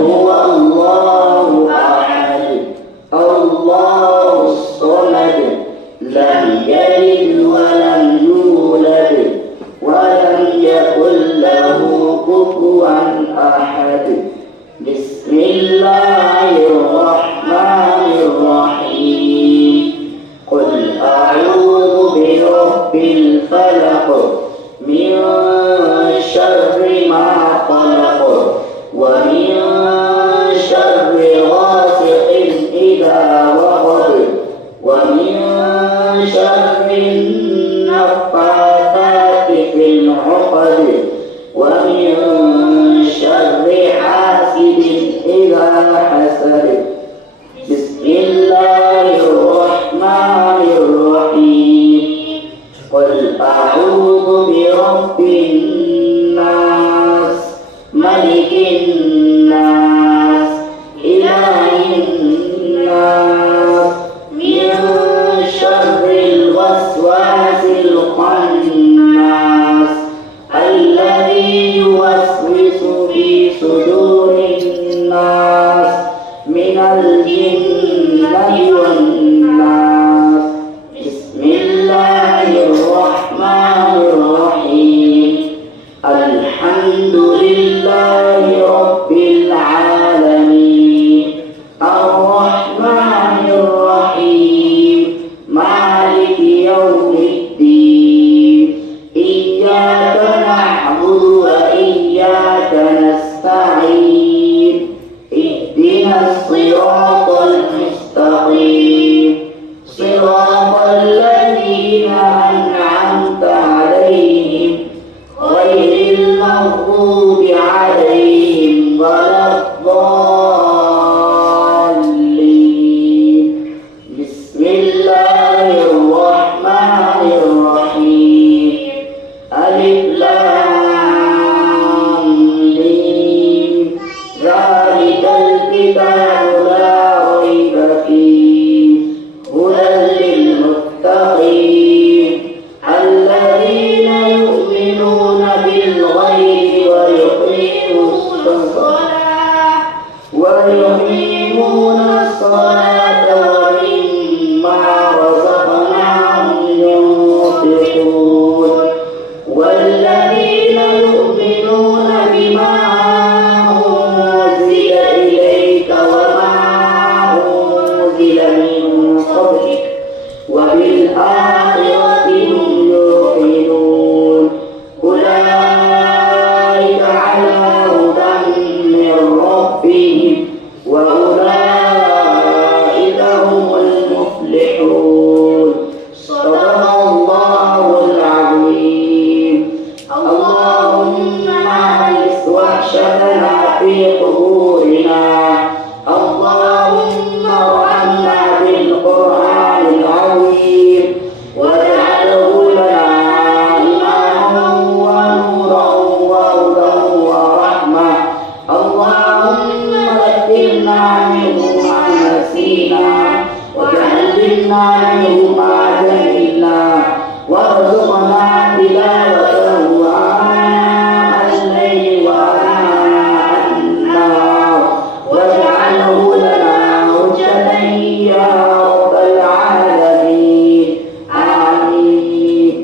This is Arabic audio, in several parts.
هو الله أحد الله الصمد لم يلد ولم يولد ولم يكن له كفوا أحد. بسم الله الرحمن الرحيم. قل أعوذ برب الفلق من شر ما خلق ومن شر غاسق إذا وقب ومن شر النفاثات في العقد ومن شر حاسد إذا حسد. بسم الله الرحمن الرحيم. قل أعوذ برب الناس ملك الناس إله الناس من شر الوسواس الخناس الذي يوسوس في صدور الناس من الجنة والناس. بسم الله الرحمن الرحيم. الحمد لله رب العالمين الرحمن الرحيم مالك يوم الدين إياك نعبد وإياك نستعين اهدنا الصراط المستقيم صراط الذين أنعمت عليهم غير المغضوب عليهم ولا الضالين. بسم الله الرحمن الرحيم. ألف لام ميم ذلك الكتاب لا ريب فيه هدى للمتقين الذين يؤمنون بالغيب ويقيمون الصلاة ومما رزقناهم ينفقون والذين يؤمنون بما أنزل إليك وما أنزل من قبلك وبالآخرة هم يوقنون أولئك على هدى من ربهم وأولئك هم المفلحون. صدق الله العظيم. اللهم أعز وحشتنا في قبورنا. اللهم ارحمنا بالقرآن العظيم واجعله لنا إماما ونورا وهدى ورحمة. اللهم ذكرنا منه ما نسينا وعلمنا منه ما جهلنا وارزقنا تلاوته آناء الليل وآناء النهار واجعله لنا حجة يا رب العالمين. آمين.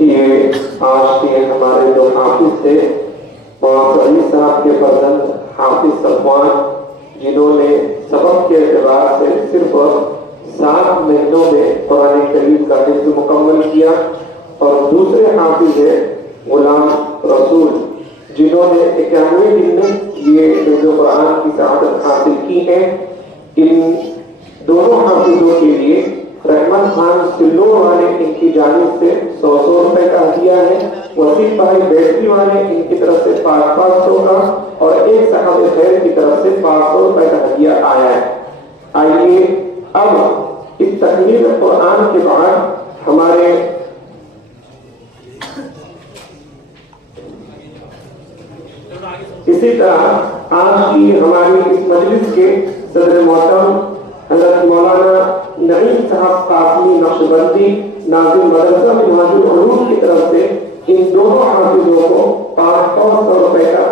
ये आज के हमारे जो हाफिज थे मौलवी साहब के फर्जंद हाफिज सलमान जिन्होंने सबक के एतबार से सिर्फ 7 महीनों में कुरान करीम का हिफ्ज़ मुकम्मल किया और दूसरे हाफिज है गुलाम रसूल जिन्होंने 91 दिन में ये हिफ्ज़ कुरान की सआदत हासिल की है। इन दोनों हाफिजों के लिए रहमान खान सिल्लोर वाले इनकी जानिब से 100 रुपए का हदिया है। वसीफ भाई बैटरी वाले इनकी तरफ से 500 का और एक साहब खैर की तरफ से 500 रुपए का हदिया आया है। आइए अब इस तकमील कुरान के बाद हमारे इसी तरह आज की हमारी इस मजलिस के सदर मोहतरम हज़रत मौलाना नईम साहब कासमी नक्शबंदी नजदीक नाजिम मदरसा मुहाजिर उलूम की तरफ से इन दोनों हाफिजों को 500 रुपए का